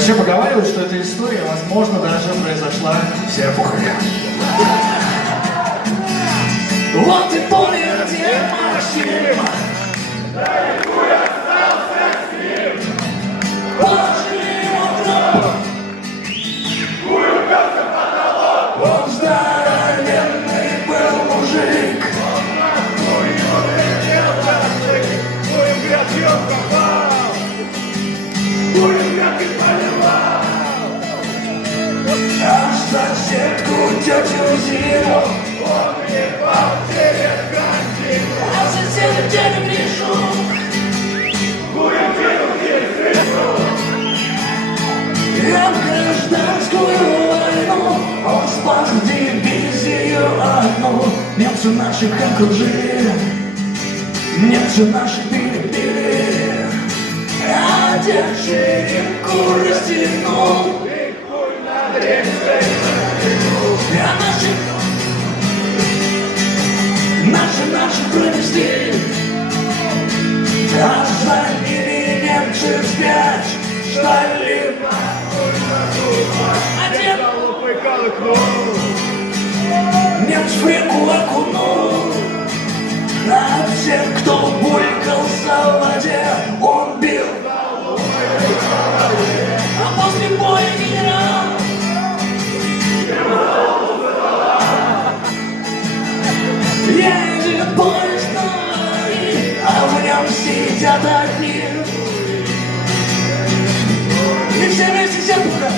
Вообще поговаривают, что эта история, возможно, даже произошла в Серпухове. Вот и помер дед Максим. Положили ему в гроб. Он здоровенный был мужик. А соседку тетю Зину он ебал через кантину. А соседа дядю Гришу Гурьеву дисциплину. А гражданскую войну он спас дивизию одну. Немцы наших окружили, немцы наших перебили, а дед ширинку растянул. А наши пронесли, а залили немцы вспять, ждали. А дед немцев в реку окунул, а всех, кто булькался в воде, он бил. А после боя генерал едет поезд новый, а в нем сидят одни. И все вместе, все пуха.